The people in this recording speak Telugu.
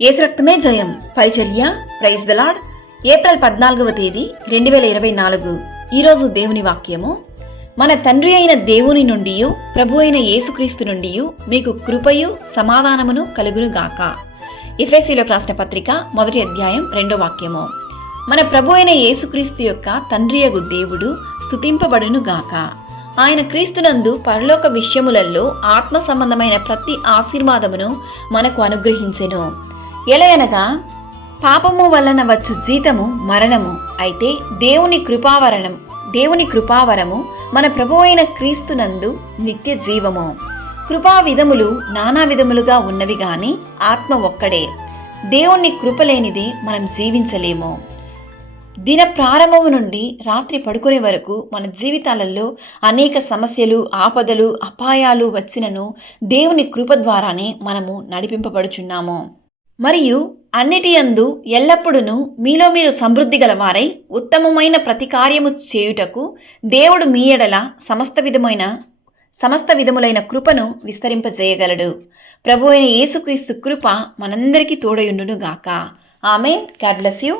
యేసు రక్తమే జయం పరిచర్య ప్రైజ్ ద లార్డ్. ఏప్రిల్ 14వ తేదీ 2024. ఈరోజు దేవుని వాక్యము, మన తండ్రి అయిన దేవుని నుండి ప్రభు అయిన యేసుక్రీస్తు నుండి మీకు కృపయు సమాధానమును కలుగునుగాక. ఎఫెసీయులకు రాసిన పత్రిక 1వ అధ్యాయం 2వ వాక్యము. మన ప్రభు అయిన యేసుక్రీస్తు యొక్క తండ్రియగు దేవుడు స్తుతింపబడునుగాక. ఆయన క్రీస్తునందు పరలోక విషయములలో ఆత్మ సంబంధమైన ప్రతి ఆశీర్వాదమును మనకు అనుగ్రహించెను. ఎలయనగా పాపము వలన వచ్చు జీతము మరణము, అయితే దేవుని కృపావరము మన ప్రభు అయిన క్రీస్తునందు నిత్య జీవము. కృపా విధములు నానా విధములుగా ఉన్నవి గాని ఆత్మ ఒక్కడే. దేవుని కృప లేనిదే మనం జీవించలేము. దిన ప్రారంభము నుండి రాత్రి పడుకునే వరకు మన జీవితాలలో అనేక సమస్యలు, ఆపదలు, అపాయాలు వచ్చినను దేవుని కృప ద్వారానే మనము నడిపింపబడుచున్నాము. మరియు అన్నిటి యందు ఎల్లప్పుడూ మీలో మీరు సమృద్ధి గలవారై ఉత్తమమైన ప్రతి కార్యము చేయుటకు దేవుడు మీ ఎడల సమస్త విధములైన కృపను విస్తరింపజేయగలడు. ప్రభు అయిన యేసుక్రీస్తు కృప మనందరికీ తోడయుండును గాక. ఆమేన్. God bless you.